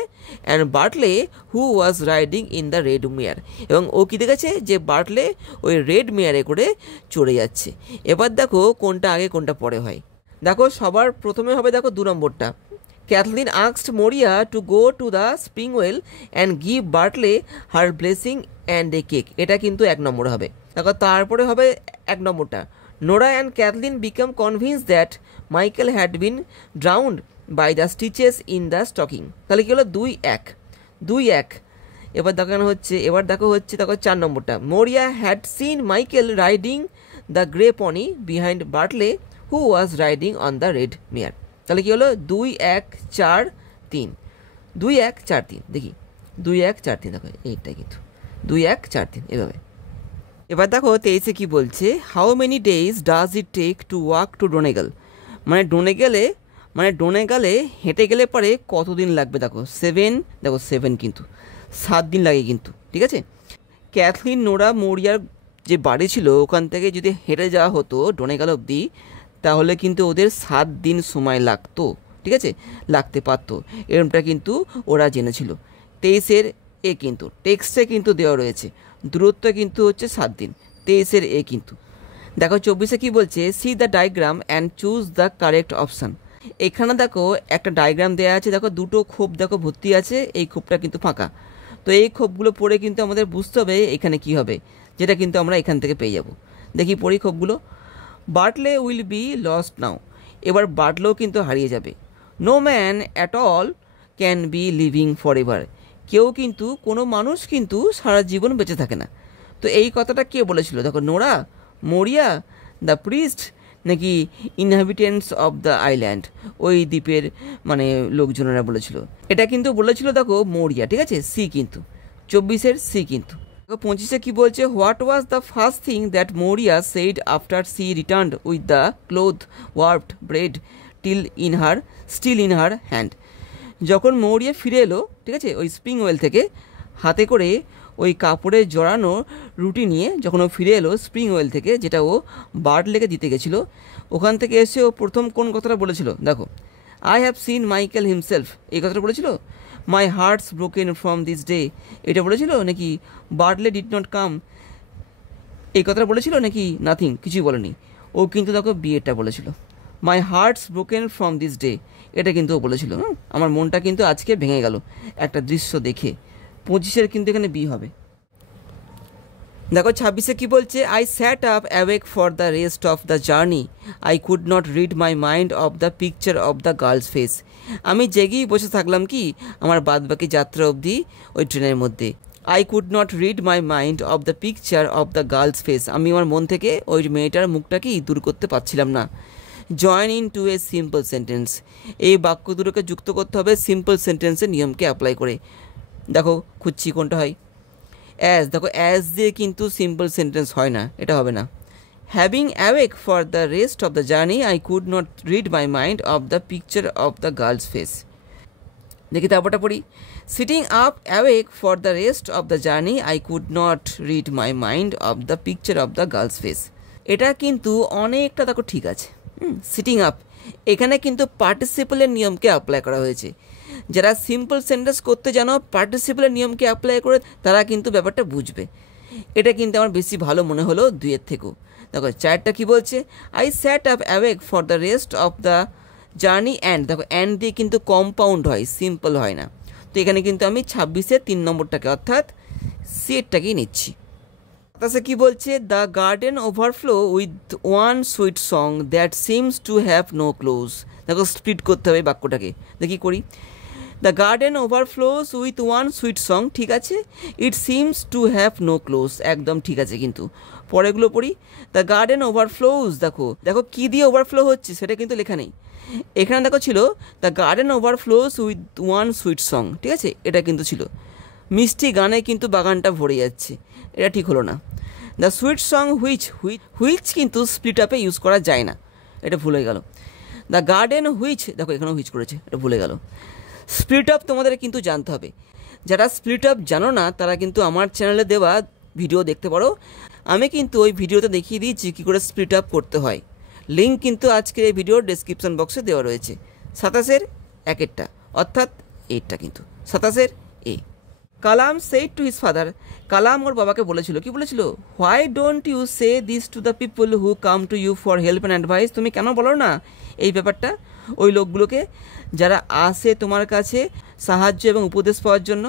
and Bartley who was riding in the red mare, এবং ও কি দেখেছে যে বার্টলে ওই রেড মেয়ারে করে চড়ে যাচ্ছে। এবার দেখো কোনটা আগে কোনটা পরে হয়। দেখো সবার প্রথমে হবে দেখো 2 নম্বরটা, Cathleen asked Maurya to go to the spring well and give Bartley her blessing and a cake, এটা কিন্তু 1 নম্বর হবে। দেখো তারপরে হবে 1 নম্বরটা, Nora and Cathleen became convinced that Michael had been drowned by the stitches in the stocking. তাহলে কি হলো 2-1। এবার দেখো হচ্ছে 4 নম্বরটা, Maurya had seen Michael riding the grey pony behind Bartley who was riding on the red mare. তাহলে কি হলো 2-1-4-3, 2-1-4-3, দেখি 2-1-4-3, দেখো এইটাই কিন্তু 2-1-4-3 এভাবে। এবার দেখো 23-এ কি বলছে, how many days does it take to walk to Donegal. মানে ডোনেগালে হেঁটে গেলে পরে কতদিন লাগবে, দেখো 7 কিন্তু 7 দিন লাগে কিন্তু, ঠিক আছে। ক্যাথলিন নোরা মোরিয়ার যে বাড়ি ছিল ওখান থেকে যদি হেঁটে যাওয়া হতো ডোনেগাল অবধি, তাহলে কিন্তু ওদের 7 দিন সময় লাগতো, ঠিক আছে, লাগতে পারতো, এরকমটা কিন্তু ওরা জেনেছিল। 23-এর এ কিন্তু টেক্সটে কিন্তু দেওয়া রয়েছে, দূরত্ব কিন্তু হচ্ছে 7 দিন, 23-এর এ কিন্তু। দেখো 24-এ কি বলছে, see the diagram and choose the correct option. এখানে দেখো একটা ডায়াগ্রাম দেওয়া আছে, দেখো 2টো খোপ দেখো ভর্তি আছে, এই খোপটা কিন্তু ফাঁকা। তো এই খোপগুলো পড়ে কিন্তু আমাদের বুঝতে হবে এখানে কি হবে, যেটা কিন্তু আমরা এখান থেকে পেয়ে যাব। দেখি পড়ি খোপগুলো। Bartley will be lost now, এবার বার্টলেও কিন্তু হারিয়ে যাবে। No man at all can be living for ever, কেউ কিন্তু কোনো মানুষ কিন্তু সারা জীবন বেঁচে থাকে না। তো এই কথাটা কে বলেছিল, দেখো নোরা, মোরিয়া, দ্য প্রিস্ট, নাকি ইনহ্যাবিটেন্টস অফ দ্য আইল্যান্ড, ওই দ্বীপের মানে লোকজনেরা বলেছিল। এটা কিন্তু বলেছিল দেখো মোরিয়া, ঠিক আছে, সি কিন্তু 24-এর সি কিন্তু। 25-এ কি বলছে, what was the first thing that Maurya said after she returned with the cloth wrapped bread still in her hand. যখন মৌরিয়া ফিরে এলো, ঠিক আছে, ওই স্প্রিং ওয়েল থেকে হাতে করে ওই কাপড়ে জড়ানো রুটি নিয়ে যখন ও ফিরে এলো স্প্রিং ওয়েল থেকে, যেটা ও বার্টলেকে দিতে গেছিলো, ওখান থেকে এসে ও প্রথম কোন কথাটা বলেছিল, দেখো, I have seen Michael himself, এই কথাটা বলেছিল। My heart's broken from this day, এটা বলেছিল, নাকি বার্টলে ডিড নট কাম, এই কথাটা বলেছিল, নাকি নাথিং, কিছুই বলেনি। ও কিন্তু দেখো বিয়েটা বলেছিল, my heart's broken from this day, এটা কিন্তু ও বলেছিল। আমার মনটা কিন্তু আজকে ভেঙে গেল একটা দৃশ্য দেখে। 25-এর কিন্তু এখানে বি হবে। দেখো 26-এ কি বলছে, I sat up awake for the rest of the journey, I could not rid my mind of the picture of the girl's face. আমি জেগেই বসে থাকলাম কি আমার বাদবাকি যাত্রা অবধি ওই ট্রেনের মধ্যে। I could not rid my mind of the picture of the girl's face, আমি আমার মন থেকে ওই মেয়েটার মুখটাকেই দূর করতে পারছিলাম না। Join into a simple sentence, এই বাক্য দুটোকে যুক্ত করতে হবে সিম্পল সেন্টেন্সের নিয়মকে অ্যাপ্লাই করে। দেখো খুঁজছি কোনটা হয়। অ্যাজ, দেখো অ্যাজ দিয়ে কিন্তু সিম্পল সেন্টেন্স হয় না, এটা হবে না। Having awake for the rest of the journey, I could not rid my mind of the picture of the girl's face. দেখি তারপরটা পড়ি, sitting up awake for the rest of the journey, I could not rid my mind of the picture of the girl's face. এটা কিন্তু অনেকটা দেখো ঠিক আছে। Sitting up, এখানে কিন্তু পার্টিসিপেলের নিয়মকে অ্যাপ্লাই করা হয়েছে। যারা সিম্পল সেন্টেন্স করতে জানো পার্টিসিপেলের নিয়মকে অ্যাপ্লাই করে তারা কিন্তু ব্যাপারটা বুঝবে। এটা কিন্তু আমার বেশি ভালো মনে হলো 2-এর থেকেও। দেখো 4টা কি বলছে, I sat up awake for the rest of the journey and, দেখো অ্যান্ড দিয়ে কিন্তু কম্পাউন্ড হয়, সিম্পল হয় না। তো এখানে কিন্তু আমি 26-এর 3 নম্বরটাকে অর্থাৎ সিটটাকেই নিচ্ছি। 27-এ কি বলছে, the garden overflow with one sweet song that seems to have no close. দেখো স্প্লিট করতে হবে বাক্যটাকে, দেখি করি। The garden overflows with one sweet song, ঠিক আছে। It seems to have no close, একদম ঠিক আছে। কিন্তু পরেগুলো পড়ি। দ্য গার্ডেন ওভারফ্লোজ, দেখো দেখো কী দিয়ে ওভারফ্লো হচ্ছে সেটা কিন্তু লেখা নেই। এখানে দেখো ছিল the garden overflows with one sweet song, ঠিক আছে, এটা কিন্তু ছিল। মিষ্টি গানে কিন্তু বাগানটা ভরে যাচ্ছে, এটা ঠিক হলো না। দ্য সুইট সং হুইচ কিন্তু স্প্লিট আপে ইউজ করা যায় না, এটা ভুলে গেল। দ্য গার্ডেন হুইচ, দেখো এখানেও হুইচ করেছে, এটা ভুলে গেল। স্প্লিট আপ তোমাদের কিন্তু জানতে হবে। যারা স্প্লিট আপ জানো না তারা কিন্তু আমার চ্যানেলে দেওয়া ভিডিও দেখতে পারো। আমি কিন্তু ওই ভিডিওতে দেখিয়ে দিয়েছি কী করে স্প্লিট আপ করতে হয়। লিঙ্ক কিন্তু আজকের এই ভিডিওর ডেসক্রিপশন বক্সে দেওয়া রয়েছে। 27-এর 1-এরটা, অর্থাৎ 8টা কিন্তু 27-এর এ। Kalam said to his father, Kalam ওর বাবাকে বলেছিল, কি বলেছিল? Why don't you say this to the people who come to you for help and advice, তুমি কেন বলো না এই ব্যাপারটা ওই লোকগুলোকে যারা আসে তোমার কাছে সাহায্য এবং উপদেশ পাওয়ার জন্য।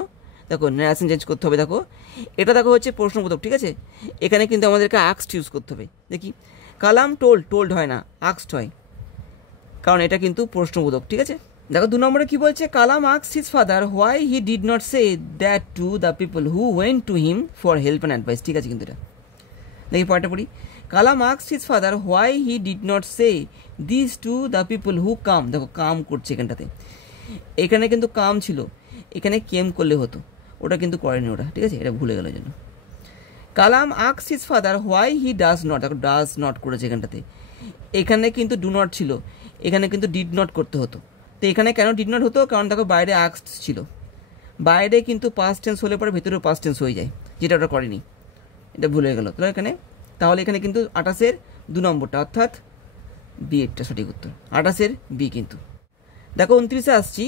দেখো ন্যারেশন চেঞ্জ করতে হবে। দেখো এটা দেখো হচ্ছে প্রশ্নবোধক, ঠিক আছে। এখানে কিন্তু আমাদেরকে আক্সড ইউজ করতে হবে। দেখি কালাম টোল্ড হয় না, আক্সড হয়, কারণ এটা কিন্তু প্রশ্নবোধক, ঠিক আছে। দেখো 2 নম্বরে কি বলছে? Kalam asked his father why he did not say that to the people who went to him for help and advice, ঠিক আছে। কিন্তু এটা দেখি পয়েন্টটা পড়ি। Kalam asked his father why he did not say this to the people who come, দেখো come করছে এখানটাতে, এখানে কিন্তু কাম ছিল, এখানে কেম করলে হতো, ওটা কিন্তু করেনি ওটা, ঠিক আছে, এটা ভুলে গেল জন্য। Kalam asked his father why he does not, দেখো ডাজ নট করেছে এখানটাতে, এখানে কিন্তু ডু নট ছিল, এখানে কিন্তু ডিড নট করতে হতো। তো এখানে কেন ডিড নট হতো? কারণ দেখো বাইরে আস্কড ছিল, বাইরে কিন্তু পাস্ট টেন্স হলে পরে ভেতরেও পাস্ট টেন্স হয়ে যায়, যেটা ওটা করেনি, এটা ভুলে গেল। তাহলে এখানে কিন্তু 28-এর 2 নম্বরটা, অর্থাৎ বি এরটা সঠিক উত্তর, 28-এর বি। কিন্তু দেখো 29-এ আসছি।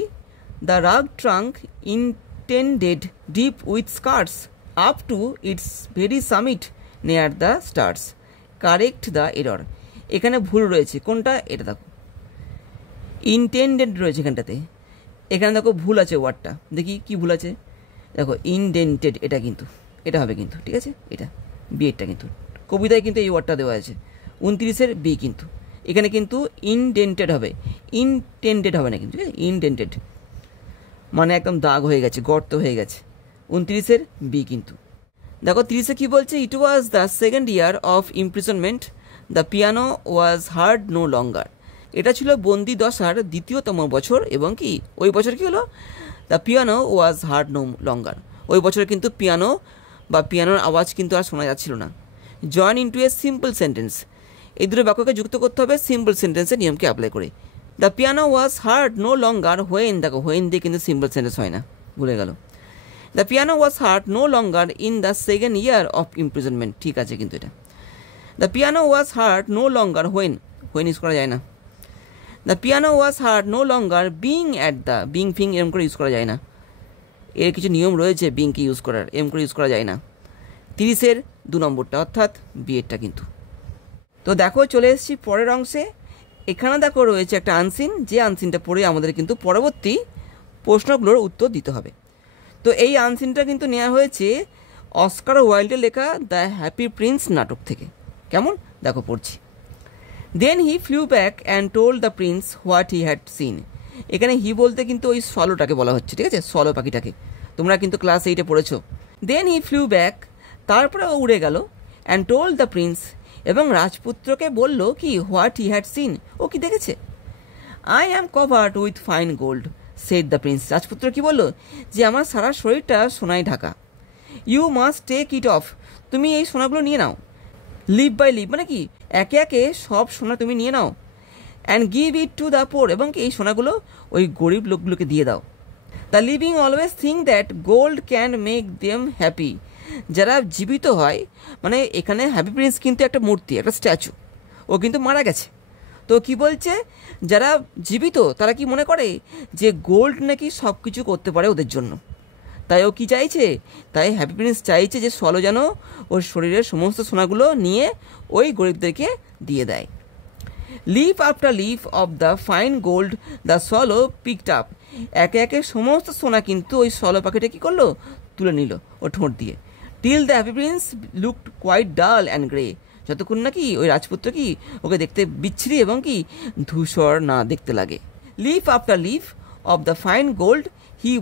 দ্য রাগ trunk ইনটেন্ডেড deep with skirts up to its very summit near the stars, correct the error, এখানে ভুল রয়েছে কোনটা? এটা দেখো ইনটেন্ডেড রয়েছে এখানটাতে, এখানে দেখো ভুল আছে ওয়ার্ডটা, দেখি কি ভুল আছে। দেখো ইনডেন্টেড, এটা কিন্তু এটা হবে কিন্তু, ঠিক আছে, এটা বি এরটা কিন্তু কবিতায় কিন্তু এই ওয়ার্ডটা দেওয়া আছে। 29-এর বি কিন্তু এখানে কিন্তু ইনডেন্টেড হবে, ইনটেন্ডেড হবে না কিন্তু, ইনডেন্টেড মানে একদম দাগ হয়ে গেছে, গর্ত হয়ে গেছে। 29-এর বি কিন্তু। দেখো 30-এ কী বলছে? It was the second year of imprisonment, the piano was heard no longer, এটা ছিল বন্দি দশার 2য়তম বছর, এবং কি ওই বছর কি হলো? The piano was heard no longer, ওই বছরে কিন্তু পিয়ানো বা পিয়ানোর আওয়াজ কিন্তু আর শোনা যাচ্ছিল না। Join into a simple sentence, এই দুটো বাক্যকে যুক্ত করতে হবে সিম্পল সেন্টেন্সের নিয়মকে অ্যাপ্লাই করে। The piano was heard no longer when, দেখো হোয়েন দিয়ে কিন্তু সিম্পল সেন্টেন্স হয় না, ভুলে গেল। The piano was heard no longer in the second year of imprisonment, ঠিক আছে কিন্তু এটা। The piano was heard no longer when use করা যায় না। The piano was heard no longer being at the, being ফিং এম করে use করা যায় না, এর কিছু নিয়ম রয়েছে বিংকে ইউজ করার, এম করে ইউজ করা যায় না। 30-এর 2 নম্বরটা, অর্থাৎ বি এরটা কিন্তু। তো দেখো চলে এসেছি পরের অংশে। এখানে দেখো রয়েছে একটা আনসিন, যে আনসিনটা পড়ে আমাদের কিন্তু পরবর্তী প্রশ্নগুলোর উত্তর দিতে হবে। তো এই আনসিনটা কিন্তু নেওয়া হয়েছে অস্কার ওয়াইল্ডের লেখা দ্য হ্যাপি প্রিন্স নাটক থেকে। কেমন? দেখো পড়ছি। Then he flew back and told the prince what he had seen, এখানে হি বলতে কিন্তু ওই সলোটাকে বলা হচ্ছে, ঠিক আছে, সলো পাখিটাকে, তোমরা কিন্তু ক্লাস 8-এ পড়েছো। দেন হি ফ্লিউ ব্যাক, তারপরে ও উড়ে গেল, অ্যান্ড টোল্ড দ্য প্রিন্স, এবং রাজপুত্রকে বলল কি হোয়াট হি হ্যাড সিন, ও কি দেখেছে। I am covered with fine gold said the prince, রাজপুত্র কি বলল? যে আমার সারা শরীরটা সোনায় ঢাকা। You must take it off, তুমি এই সোনাগুলো নিয়ে নাও। লিভ বাই লিভ মানে কি, একে একে সব সোনা তুমি নিয়ে নাও। And give it to the poor, এবং এই সোনাগুলো ওই গরিব লোকগুলোকে দিয়ে দাও। The living always think that gold can make them happy, যারা জীবিত হয়, মানে এখানে হ্যাপি প্রিন্স কিন্তু একটা মূর্তি, একটা স্ট্যাচু, ও কিন্তু মারা গেছে। তো কি বলছে? যারা জীবিত তারা কি মনে করে যে গোল্ড নাকি সব কিছু করতে পারে ওদের জন্য, তাই ও কি চাইছে? তাই হ্যাপি প্রিন্স চাইছে যে সলো যেন ওর শরীরের সমস্ত সোনাগুলো নিয়ে ওই গরিবদেরকে দিয়ে দেয়। Leaf after leaf of the fine gold the swallow picked up, একে একে সমস্ত সোনা কিন্তু ওই সলো পাখিটা কী করলো? তুলে নিল ও ঠোঁট দিয়ে। Till the happy prince looked quite dull and grey, যতক্ষণ নাকি ওই রাজপুত্র কি ওকে দেখতে বিচ্ছিরি এবং কি ধূসর না দেখতে লাগে। Leaf after leaf of the fine gold he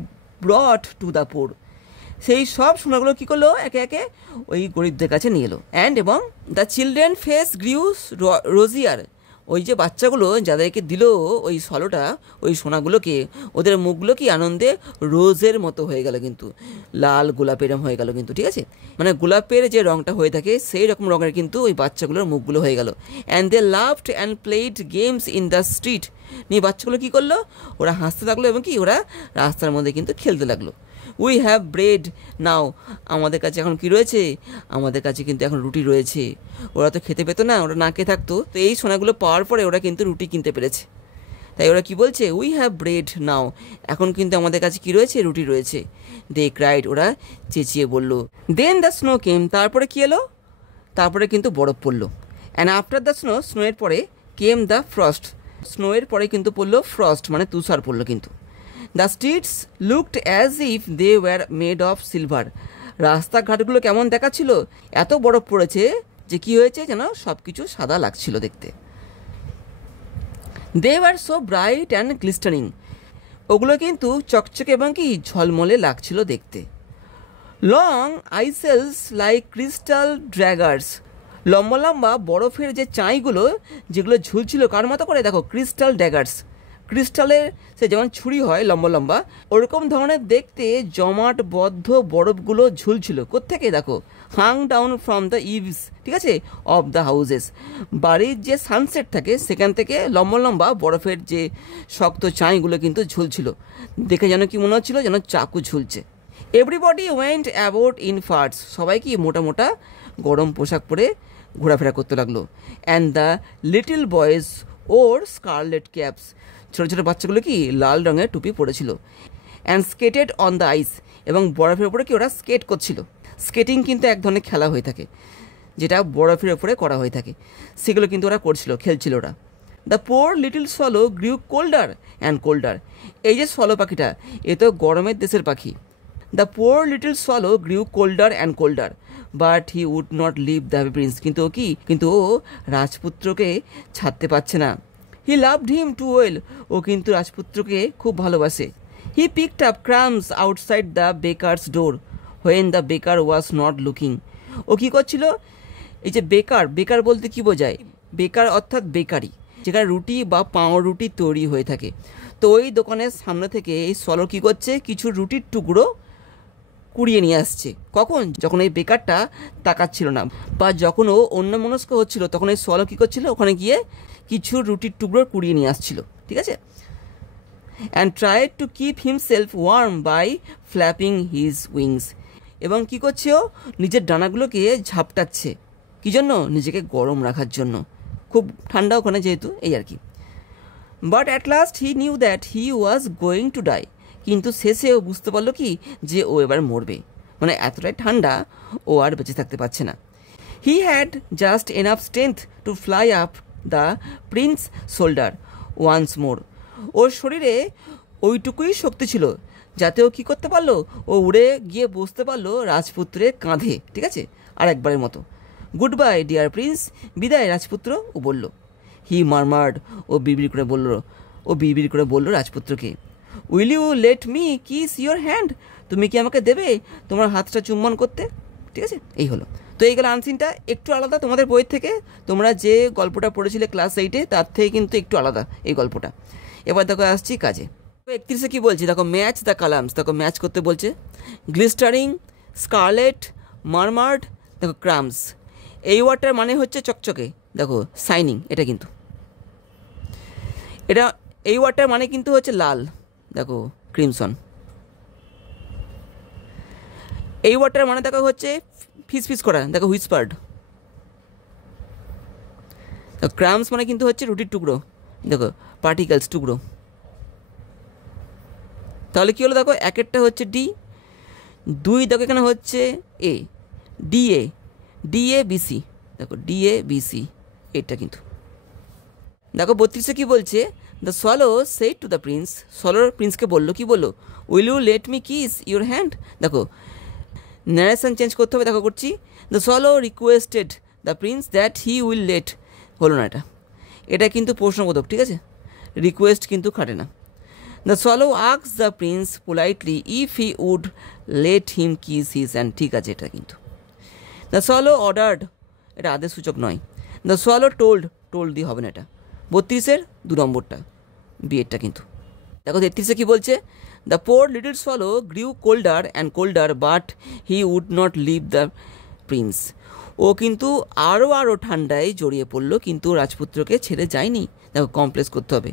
ব্রট two the পোর, সেই সব সোনাগুলো কী করলো, একে একে ওই গরিবদের কাছে নিয়ে এলো। অ্যান্ড এবং দ্য চিলড্রেন ফেস গ্রিউস রোজিয়ার, ওই যে বাচ্চাগুলো যাদেরকে দিল ওই সলোটা, ওই সোনাগুলোকে, ওদের মুখগুলো কি আনন্দে রোজের মতো হয়ে গেল, কিন্তু লাল গোলাপের হয়ে গেল কিন্তু, ঠিক আছে, মানে গোলাপের যে রঙটা হয়ে থাকে সেই রকম রঙের কিন্তু ওই বাচ্চাগুলোর মুখগুলো হয়ে গেল। And they loved and played games in the street, নিয়ে বাচ্চাগুলো কী করলো, ওরা হাসতে লাগলো এবং কি ওরা রাস্তার মধ্যে কিন্তু খেলতে লাগলো। উই হ্যাভ ব্রেড নাও, আমাদের কাছে এখন কি রয়েছে, আমাদের কাছে কিন্তু এখন রুটি রয়েছে। ওরা তো খেতে পেতো না, ওরা না খেয়ে থাকতো, তো এই সোনাগুলো পাওয়ার পরে ওরা কিন্তু রুটি কিনতে পেরেছে। তাই ওরা কি বলছে, উই হ্যাভ ব্রেড নাও, এখন কিন্তু আমাদের কাছে কি রয়েছে, রুটি রয়েছে। দে ক্রাইড, ওরা চেঁচিয়ে বলল। দেন দ্য স্নো কেম, তারপরে কি এলো, তারপরে কিন্তু বরফ পড়লো। অ্যান্ড আফটার দ্য স্নো, স্নোয়ের পরে কেম দ্য ফ্রস্ট, স্নোয়ের পরে কিন্তু পড়লো ফ্রস্ট, মানে তুষার পড়লো কিন্তু। The streets looked as if they were made of silver, রাস্তাঘাটগুলো কেমন দেখাচ্ছিল, এত বরফ পড়েছে যে কি হয়েছে যেন সব কিছু সাদা লাগছিল দেখতে। They were so bright and glistering, ওগুলো কিন্তু চকচকে এবং কি ঝলমলে লাগছিল দেখতে। Long icicles like crystal daggers, লম্বা লম্বা বরফের যে চাঁইগুলো যেগুলো ঝুলছিল কার মতো করে, দেখো ক্রিস্টাল ড্যাগার্স, ক্রিস্টালের সে যেমন ছুরি হয় লম্বা লম্বা, ওরকম ধরনের দেখতে জমাট বদ্ধ বরফগুলো ঝুলছিল। কোত্থেকে দেখো, হাং ডাউন ফ্রম দ্য ইভস, ঠিক আছে, অফ দ্য হাউজেস, বাড়ির যে সানসেট থাকে সেখান থেকে লম্বা লম্বা বরফের যে শক্ত চাঁইগুলো কিন্তু ঝুলছিল, দেখে যেন কি মনে হচ্ছিল যেন চাকু ঝুলছে। এভরিবডি ওয়েন্ট অ্যাবাউট ইন ফার্টস, সবাই কি মোটা মোটা গরম পোশাক পরে ঘোরাফেরা করতে লাগলো। And the little boys wore scarlet caps, ছোটো ছোটো বাচ্চাগুলো কি লাল রঙের টুপি পরেছিল। And skated on the ice, এবং বরফের উপরে কি ওরা স্কেট করছিল। স্কেটিং কিন্তু এক ধরনের খেলা হয়ে থাকে যেটা বরফের উপরে করা হয়ে থাকে, সেগুলো কিন্তু ওরা করছিল, খেলছিল ওরা। The poor little swallow grew colder and colder, এই যে সলো পাখিটা এ তো গরমের দেশের পাখি। The poor little swallow grew colder and colder but he would not leave the prince, কিন্তু ও রাজপুত্রকে ছাড়তে পারছে না। He loved him too well, ও কিন্তু রাজপুত্রকে খুব ভালোবাসে। He picked up crumbs outside the baker's door when the baker was not looking, ও কী করছিল, এই যে বেকার, বেকার বলতে কি বোঝায়, বেকার অর্থাৎ বেকারি, যেখানে রুটি বা পাউরুটি তৈরি হয়ে থাকে। তো ওই দোকানের সামনে থেকে এই সলো কী করছে, কিছু রুটির টুকরো কুড়িয়ে নিয়ে আসছে। কখন, যখন এই বেকারটা তাকাচ্ছিল না বা যখন ও অন্যমনস্ক হচ্ছিল, তখন এই সলো কী করছিল, ওখানে গিয়ে কিছু রুটির টুকরো কুড়িয়ে নিয়ে আসছিল, ঠিক আছে। And tried to keep himself warm by flapping his wings, এবং কী করছে, ও নিজের ডানাগুলোকে ঝাপটাচ্ছে, কী জন্য, নিজেকে গরম রাখার জন্য, খুব ঠান্ডা ওখানে যেহেতু, এই আর কি। But at last he knew that he was going to die, কিন্তু শেষে ও বুঝতে পারলো কি যে ও এবার মরবে, মানে এতটাই ঠান্ডা ও আর বেঁচে থাকতে পারছে না। He had just enough strength to fly up the prince shoulder once more, ওর শরীরে ওইটুকুই শক্তি ছিল যাতে ও কী করতে পারলো, ও উড়ে গিয়ে বসতে পারলো রাজপুত্রের কাঁধে, ঠিক আছে, আর একবারের মতো। গুড বাই ডিয়ার প্রিন্স, বিদায় রাজপুত্র, ও বলল। হি মারমার্ড, ও বিড়বিড় করে বলল রাজপুত্রকে। Will you let me kiss your hand, তুমি কি আমাকে দেবে তোমার হাতটা চুম্বন করতে, ঠিক আছে। এই হলো, তো এই গেল আনসিনটা, একটু আলাদা তোমাদের বই থেকে, তোমরা যে গল্পটা পড়েছিলে ক্লাস 8-এ তার থেকে কিন্তু একটু আলাদা এই গল্পটা। এবার দেখো আসছি কাজে। 31-এ কী বলছি দেখো, ম্যাচ দ্য কালামস, দেখো ম্যাচ করতে বলছে। গ্লিস্টারিং, স্কারলেট, মারমার্ড, দেখো ক্রামস, এই ওয়ার্ডটার মানে হচ্ছে চকচকে, দেখো শাইনিং, এটা কিন্তু এটা এই ওয়ার্ডটার মানে কিন্তু হচ্ছে লাল, দেখো ক্রিমসন। এই ওয়ার্ডটার মানে দেখো হচ্ছে ফিস করা, দেখো হুইসপার্ড। ক্রামস মানে কিন্তু হচ্ছে রুটির টুকরো, দেখো পার্টিকেলস, টুকরো। তাহলে কী হলো, দেখো একেরটা হচ্ছে ডি, দুই দেখো এখানে হচ্ছে এ, ডিএ বিসি, দেখো ডিএ বিসি, এটা কিন্তু দেখো 32-এ কী বলছে, the swallow said to the prince, সলোর প্রিন্সকে বললো, কি বললো, will you let me kiss your hand, দেখো ন্যারেশন চেঞ্জ করতে হবে, দেখো করছি। The swallow requested the prince that he will let, হলো না, এটা কিন্তু প্রশ্নবোধক, ঠিক আছে, রিকোয়েস্ট কিন্তু খাটে না। The swallow asks the prince politely if he would let him kiss his hand. ঠিক আছে, এটা কিন্তু দ্য সোয়ালো অর্ডার্ড, এটা আদেশ সূচক নয়। দ্য সোয়ালো টোল্ড, টোল্ড দিয়ে হবে না, এটা 32-এর 2 নম্বরটা বিয়েরটা কিন্তু। দেখো 33-এ কী বলছে, the poor little swallow grew colder and colder but he would not leave the prince. ও কিন্তু আরও ঠান্ডায় জড়িয়ে পড়লো, কিন্তু রাজপুত্রকে ছেড়ে যায়নি। দেখো কমপ্লেক্স করতে হবে।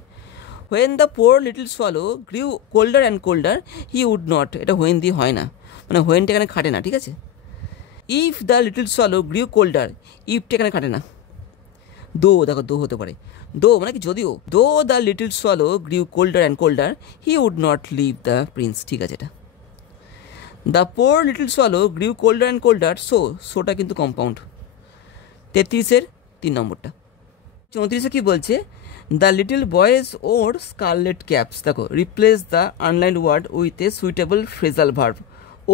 When the poor little swallow grew colder and colder he would not, এটা হোয়েন দিয়ে হয় না, মানে হোয়েনটা এখানে খাটে না, ঠিক আছে। If the little swallow grew colder, ইফটা এখানে খাটে না। দো, দেখো দো হতে পারে, দো মানে কি যদিও, though the little swallow grew colder and colder he would not leave the prince. ঠিক আছে, এটা the poor little swallow grew colder and colder, সোটা কিন্তু কম্পাউন্ড। 33-এর 3 নম্বরটা। 34-এ কী বলছে, the little boys wore scarlet caps. দেখো replace the unlined word with a suitable phrasal verb.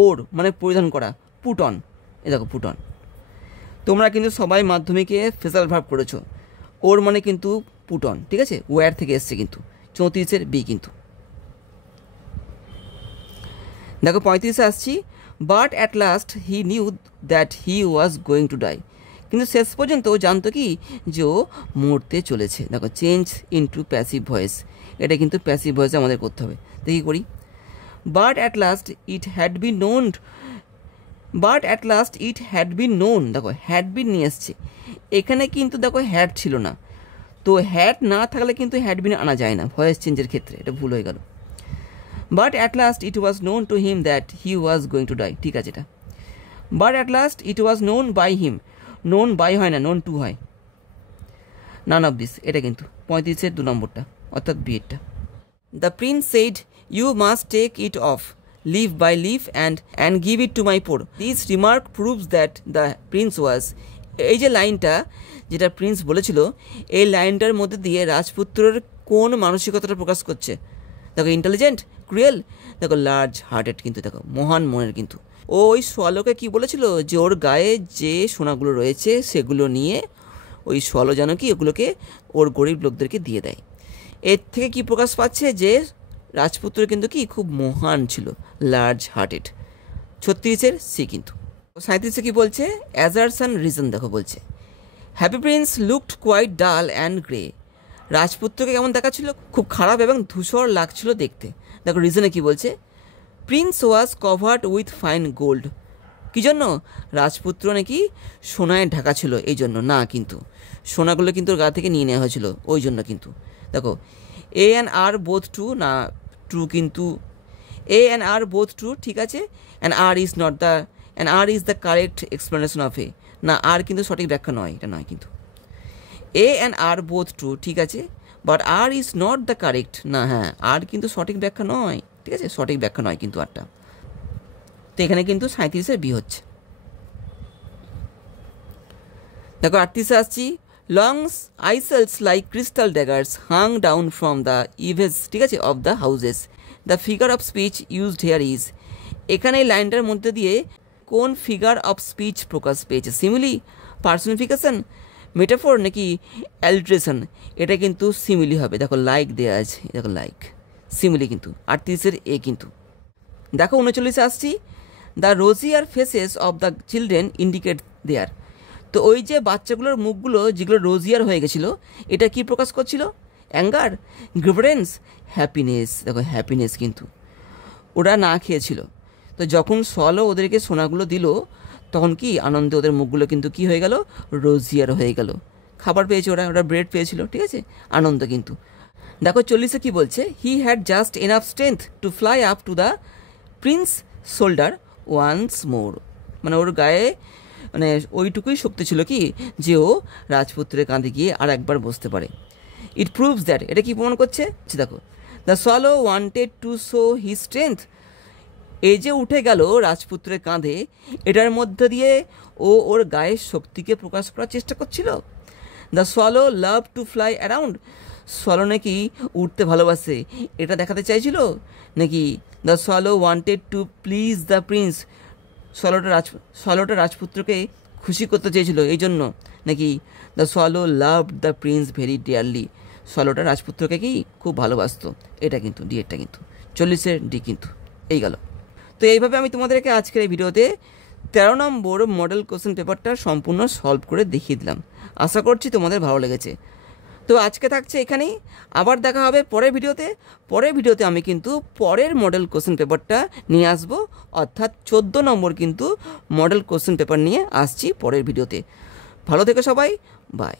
Wore মানে পরিধান করা, পুট অন। এ দেখো পুট অন। তোমরা কিন্তু সবাই মাধ্যমিকে ফ্রেজাল ভার্ব করেছো, ওর মানে কিন্তু পুট অন, ঠিক আছে, ওয়্যার থেকে এসছে কিন্তু। 34-এর বি কিন্তু। দেখো 35-এ আসছি, but at last he knew that he was going to die. কিন্তু শেষ পর্যন্ত ও জানতো কি যে ও মরতে চলেছে। দেখো চেঞ্জ ইনটু প্যাসিভ ভয়েস, এটা কিন্তু প্যাসিভ ভয়েসে আমাদের করতে হবে। দেখি করি, but at last it had been known, but at last it had been known. দেখো হ্যাড বিন নিয়ে এসছে, এখানে কিন্তু দেখো হ্যাড ছিল না, তো হ্যাড না থাকলে কিন্তু হ্যাড বিন আনা যায় না ভয়েস চেঞ্জের ক্ষেত্রে, এটা ভুল হয়ে গেল। But at last it was known to him that he was going to die. ঠিক আছে, এটা but at last it was known by him, known by হয় না, নোন টু হয়। নান অফ দিস, এটা কিন্তু 35-এর 2 নম্বরটা, অর্থাৎ বিয়েরটা। The prince said you must take it off leaf by leaf and give it to my poor. This remark proves that the prince was, এই যে লাইনটা যেটা প্রিন্স বলেছিল, এই লাইনটার মধ্যে দিয়ে রাজপুত্রের কোন মানসিকতাটা প্রকাশ করছে। দেখো ইন্টেলিজেন্ট, ক্রুয়েল, দেখো লার্জ হার্টেড কিন্তু, দেখো মহান মনের কিন্তু। ও ওই সোয়ালোকে কী বলেছিল, যে ওর গায়ে যে সোনাগুলো রয়েছে সেগুলো নিয়ে ওই সোয়ালো যেন কি ওগুলোকে ওর গরিব লোকদেরকে দিয়ে দেয়। এর থেকে কি প্রকাশ পাচ্ছে যে রাজপুত্র কিন্তু কি খুব মহান ছিল, লার্জ হার্টেড। 36-এর সি কিন্তু। 37-এ কী বলছে, অ্যাজারশন রিজন। দেখো বলছে, happy prince looked quite dull and grey. রাজপুত্রকে কেমন দেখাচ্ছিল, খুব খারাপ এবং ধূসর লাগছিল দেখতে। দেখো রিজনে কি বলছে, prince was covered with fine gold. কী জন্য, রাজপুত্র নাকি সোনায় ঢাকা ছিল এই জন্য না, কিন্তু সোনাগুলো কিন্তু গা থেকে নিয়ে নেওয়া হয়েছিল ওই জন্য কিন্তু। দেখো A and R both true, না ট্রু কিন্তু, A and R both true, ঠিক আছে, and R is not the, and R is the correct explanation of A, না আর কিন্তু সঠিক ব্যাখ্যা নয়, এটা নয় কিন্তু। A and R both true, ঠিক আছে, but R is not the correct, না হ্যাঁ আর কিন্তু সঠিক ব্যাখ্যা নয়, ঠিক আছে, সঠিক ব্যাখ্যা নয় কিন্তু আরটা। তো এখানে কিন্তু 37-এর বি হচ্ছে। দেখো 38-এ আসছি, long icicles like crystal daggers hung down from the eaves, ঠিক আছে, of the houses. The figure of speech used here is, এখানে এই লাইনটার মধ্যে দিয়ে কোন ফিগার অফ স্পিচ প্রকাশ পেয়েছে, সিমিলি, পার্সনিফিকেশন, মেটাফোর নাকি অ্যালিট্রেশন। এটা কিন্তু সিমিলি হবে। দেখো লাইক দেওয়া আছে, দেখো লাইক, সিমিলি কিন্তু। 38-এর এ কিন্তু। দেখো 39-এ আসছি, the rosier faces of the children indicate their. তো ওই যে বাচ্চাগুলোর মুখগুলো যেগুলো রোজিয়ার হয়ে গেছিলো, এটা কি প্রকাশ করছিল, অ্যাঙ্গার, গ্রিভারেন্স, হ্যাপিনেস। দেখো হ্যাপিনেস কিন্তু, ওরা না খেয়েছিল, তো যখন সোয়ালো ওদেরকে সোনাগুলো দিল তখন কি আনন্দে ওদের মুখগুলো কিন্তু কি হয়ে গেল, রোজিয়ার হয়ে গেল। খাবার পেয়েছে ওরা, ওরা ব্রেড পেয়েছিল, ঠিক আছে, আনন্দ কিন্তু। দেখো 40-এ কি বলছে, he had just enough strength to fly up to the prince shoulder once more. মানে ওর গায়ে মানে ওইটুকুই শক্তি ছিল কি যে ও রাজপুত্রের কাঁধে গিয়ে আর একবার বসতে পারে। ইট প্রুভস দ্যাট, এটা কি প্রমাণ করছে, দেখো the swallow wanted to show his strength. এই যে উঠে গেল রাজপুত্রের কাঁধে, এটার মধ্যে দিয়ে ও ওর গায়ের শক্তিকে প্রকাশ করার চেষ্টা করছিল। The swallow love to fly around, swallow নাকি উঠতে ভালোবাসে এটা দেখাতে চাইছিল নাকি the swallow wanted to please the prince, সোয়ালোটা রাজপুত্রকে খুশি করতে চেয়েছিল এই জন্য নাকি the swallow loved the prince very dearly, সলোটা রাজপুত্রকে কি খুব ভালোবাসতো, এটা কিন্তু ডিএরটা কিন্তু 40-এর ডি কিন্তু এই গেল। তো এইভাবে আমি তোমাদেরকে আজকের এই ভিডিওতে 13 নম্বর মডেল কোশ্চেন পেপারটা সম্পূর্ণ সলভ করে দেখিয়ে দিলাম। আশা করছি তোমাদের ভালো লেগেছে। তো আজকে থাকছে এখানেই, আবার দেখা হবে পরের ভিডিওতে আমি কিন্তু পরের মডেল কোশ্চেন পেপারটা নিয়ে আসব, অর্থাৎ 14 নম্বর কিন্তু মডেল কোশ্চেন পেপার নিয়ে আসছি পরের ভিডিওতে। ভালো থেকো সবাই, বাই।